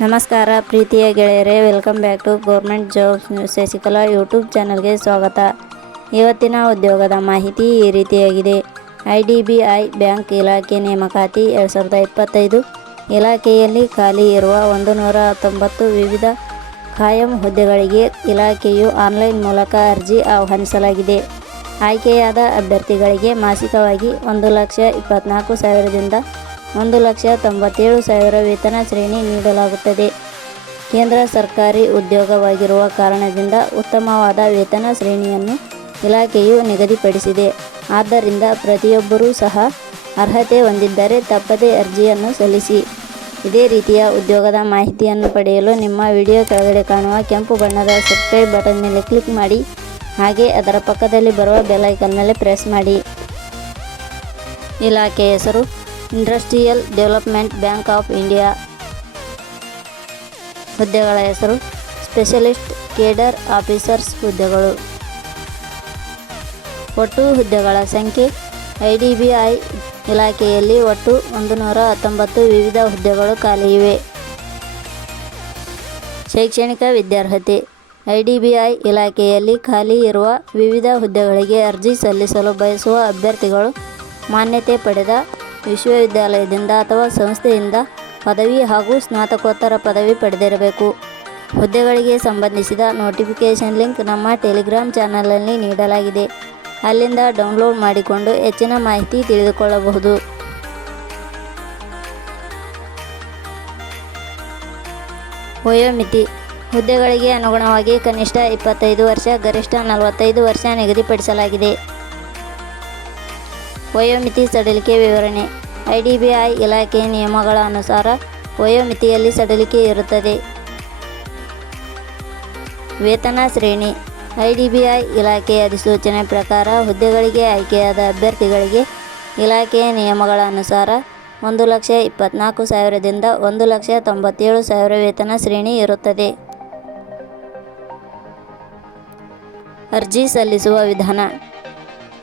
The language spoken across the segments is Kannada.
ನಮಸ್ಕಾರ ಪ್ರೀತಿಯ ಗೆಳೆಯರೇ welcome back to government jobs Shashikala YouTube ಚಾನಲ್ಗೆ ಸ್ವಾಗತ. ಇವತ್ತಿನ ಉದ್ಯೋಗದ ಮಾಹಿತಿ ಈ ರೀತಿಯಾಗಿದೆ. I D B I bank ಇಲಾಖೆ ನೇಮಕಾತಿ ಎರಡು ಸಾವಿರದ ಇಪ್ಪತ್ತೈದು ಇಲಾಖೆಯಲ್ಲಿ ಖಾಲಿ ಇರುವ ಒಂದು ನೂರ ಹತ್ತೊಂಬತ್ತು ವಿವಿಧ ಖಾಯಂ ಹುದ್ದೆಗಳಿಗೆ ಇಲಾಖೆಯು ಆನ್ಲೈನ್ ಮೂಲಕ ಅರ್ಜಿ ಆಹ್ವಾನಿಸಲಾಗಿದೆ. ಆಯ್ಕೆಯಾದ ಅಭ್ಯರ್ಥಿಗಳಿಗೆ ಮಾಸಿಕವಾಗಿ ಒಂದು ಲಕ್ಷ ಇಪ್ಪತ್ನಾಲ್ಕು ಸಾವಿರದಿಂದ ಒಂದು ಲಕ್ಷ ತೊಂಬತ್ತೇಳು ಸಾವಿರ ವೇತನ ಶ್ರೇಣಿ ನೀಡಲಾಗುತ್ತದೆ. ಕೇಂದ್ರ ಸರ್ಕಾರಿ ಉದ್ಯೋಗವಾಗಿರುವ ಕಾರಣದಿಂದ ಉತ್ತಮವಾದ ವೇತನ ಶ್ರೇಣಿಯನ್ನು ಇಲಾಖೆಯು ನಿಗದಿಪಡಿಸಿದೆ. ಆದ್ದರಿಂದ ಪ್ರತಿಯೊಬ್ಬರೂ ಸಹ ಅರ್ಹತೆ ಹೊಂದಿದ್ದರೆ ತಪ್ಪದೇ ಅರ್ಜಿಯನ್ನು ಸಲ್ಲಿಸಿ. ಇದೇ ರೀತಿಯ ಉದ್ಯೋಗದ ಮಾಹಿತಿಯನ್ನು ಪಡೆಯಲು ನಿಮ್ಮ ವಿಡಿಯೋ ಕೆಳಗಡೆ ಕಾಣುವ ಕೆಂಪು ಬಣ್ಣದ ಸಬ್ಸ್ಕ್ರೈಬ್ ಬಟನ್ ಮೇಲೆ ಕ್ಲಿಕ್ ಮಾಡಿ. ಹಾಗೆ ಅದರ ಪಕ್ಕದಲ್ಲಿ ಬರುವ ಬೆಲ್ ಐಕನ್ ಮೇಲೆ ಪ್ರೆಸ್ ಮಾಡಿ. ಇಲಾಖೆ ಹೆಸರು industrial development bank of India ಹುದ್ದೆಗಳ ಹೆಸರು. ಸ್ಪೆಷಲಿಸ್ಟ್ ಕೇಡರ್ ಆಫೀಸರ್ಸ್ ಹುದ್ದೆಗಳು. ಒಟ್ಟು ಹುದ್ದೆಗಳ ಸಂಖ್ಯೆ ಐ ಡಿ ಬಿ ಐ ಇಲಾಖೆಯಲ್ಲಿ ಒಟ್ಟು ಒಂದು ನೂರ ಹತ್ತೊಂಬತ್ತು ವಿವಿಧ ಹುದ್ದೆಗಳು ಖಾಲಿ ಇವೆ. ಶೈಕ್ಷಣಿಕ ವಿದ್ಯಾರ್ಹತೆ ಐ ಡಿ ಬಿ ಐ ಇಲಾಖೆಯಲ್ಲಿ ಖಾಲಿ ಇರುವ ವಿವಿಧ ಹುದ್ದೆಗಳಿಗೆ ಅರ್ಜಿ ಸಲ್ಲಿಸಲು ಬಯಸುವ ಅಭ್ಯರ್ಥಿಗಳು ಮಾನ್ಯತೆ ಪಡೆದ ವಿಶ್ವವಿದ್ಯಾಲಯದಿಂದ ಅಥವಾ ಸಂಸ್ಥೆಯಿಂದ ಪದವಿ ಹಾಗೂ ಸ್ನಾತಕೋತ್ತರ ಪದವಿ ಪಡೆದಿರಬೇಕು. ಹುದ್ದೆಗಳಿಗೆ ಸಂಬಂಧಿಸಿದ ನೋಟಿಫಿಕೇಷನ್ ಲಿಂಕ್ ನಮ್ಮ ಟೆಲಿಗ್ರಾಮ್ ಚಾನಲಲ್ಲಿ ನೀಡಲಾಗಿದೆ. ಅಲ್ಲಿಂದ ಡೌನ್ಲೋಡ್ ಮಾಡಿಕೊಂಡು ಹೆಚ್ಚಿನ ಮಾಹಿತಿ ತಿಳಿದುಕೊಳ್ಳಬಹುದು. ವಯೋಮಿತಿ. ಹುದ್ದೆಗಳಿಗೆ ಅನುಗುಣವಾಗಿ ಕನಿಷ್ಠ ಇಪ್ಪತ್ತೈದು ವರ್ಷ, ಗರಿಷ್ಠ ನಲವತ್ತೈದು ವರ್ಷ ನಿಗದಿಪಡಿಸಲಾಗಿದೆ. ವಯೋಮಿತಿ ಸಡಿಲಿಕೆ ವಿವರಣೆ. ಐ ಡಿ ಬಿ ಐ ಇಲಾಖೆ ನಿಯಮಗಳ ಅನುಸಾರ ವಯೋಮಿತಿಯಲ್ಲಿ ಸಡಿಲಿಕೆ ಇರುತ್ತದೆ. ವೇತನ ಶ್ರೇಣಿ. ಐ ಡಿ ಬಿ ಐ ಇಲಾಖೆ ಅಧಿಸೂಚನೆ ಪ್ರಕಾರ ಹುದ್ದೆಗಳಿಗೆ ಆಯ್ಕೆಯಾದ ಅಭ್ಯರ್ಥಿಗಳಿಗೆ ಇಲಾಖೆಯ ನಿಯಮಗಳ ಅನುಸಾರ ಒಂದು ಲಕ್ಷ ಇಪ್ಪತ್ನಾಲ್ಕು ಸಾವಿರದಿಂದ ಒಂದು ಲಕ್ಷ ತೊಂಬತ್ತೇಳು ಸಾವಿರ ವೇತನ ಶ್ರೇಣಿ ಇರುತ್ತದೆ. ಅರ್ಜಿ ಸಲ್ಲಿಸುವ ವಿಧಾನ.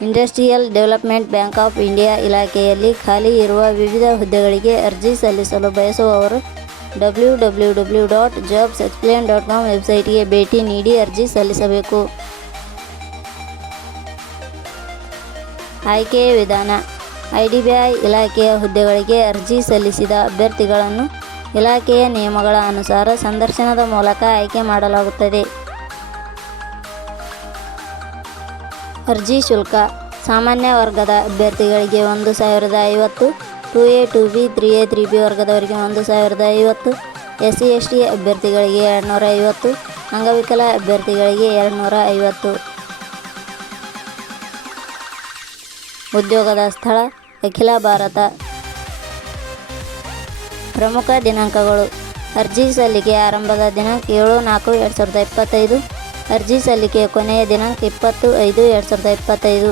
Industrial development bank of India ಇಲಾಖೆಯಲ್ಲಿ ಖಾಲಿ ಇರುವ ವಿವಿಧ ಹುದ್ದೆಗಳಿಗೆ ಅರ್ಜಿ ಸಲ್ಲಿಸಲು ಬಯಸುವವರು W W W dot jobs explain dot com ವೆಬ್ಸೈಟ್ಗೆ ಭೇಟಿ ನೀಡಿ ಅರ್ಜಿ ಸಲ್ಲಿಸಬೇಕು. ಆಯ್ಕೆಯ ವಿಧಾನ. ಐ ಡಿ ಬಿ ಐ ಇಲಾಖೆಯ ಹುದ್ದೆಗಳಿಗೆ ಅರ್ಜಿ ಸಲ್ಲಿಸಿದ ಅಭ್ಯರ್ಥಿಗಳನ್ನು ಇಲಾಖೆಯ ನಿಯಮಗಳ ಅನುಸಾರ ಸಂದರ್ಶನದ ಮೂಲಕ ಆಯ್ಕೆ ಮಾಡಲಾಗುತ್ತದೆ. ಅರ್ಜಿ ಶುಲ್ಕ. ಸಾಮಾನ್ಯ ವರ್ಗದ ಅಭ್ಯರ್ಥಿಗಳಿಗೆ ಒಂದು ಸಾವಿರದ ಐವತ್ತು, two A, two B, three A, three B ವರ್ಗದವರಿಗೆ ಒಂದು ಸಾವಿರದ ಐವತ್ತು ಎಸ್ ಸಿ ಎಸ್ ಟಿ ಅಭ್ಯರ್ಥಿಗಳಿಗೆ ಎರಡುನೂರ ಐವತ್ತು, ಅಂಗವಿಕಲ ಅಭ್ಯರ್ಥಿಗಳಿಗೆ ಎರಡುನೂರ ಐವತ್ತು. ಉದ್ಯೋಗದ ಸ್ಥಳ, ಅಖಿಲ ಭಾರತ. ಪ್ರಮುಖ ದಿನಾಂಕಗಳು. ಅರ್ಜಿ ಸಲ್ಲಿಕೆ ಆರಂಭದ ದಿನಾಂಕ ಏಳು ನಾಲ್ಕು, ಎರಡು ಸಾವಿರದ ಇಪ್ಪತ್ತೈದು ಅರ್ಜಿ ಸಲ್ಲಿಕೆಯ ಕೊನೆಯ ದಿನಾಂಕ ಇಪ್ಪತ್ತು ಐದು ಎರಡು ಸಾವಿರದ ಇಪ್ಪತ್ತೈದು.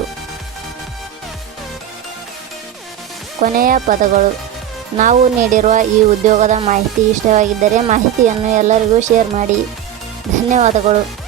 ಕೊನೆಯ ಪದಗಳು. ನಾವು ನೀಡಿರುವ ಈ ಉದ್ಯೋಗದ ಮಾಹಿತಿ ಇಷ್ಟವಾಗಿದ್ದರೆ ಮಾಹಿತಿಯನ್ನು ಎಲ್ಲರಿಗೂ ಶೇರ್ ಮಾಡಿ. ಧನ್ಯವಾದಗಳು.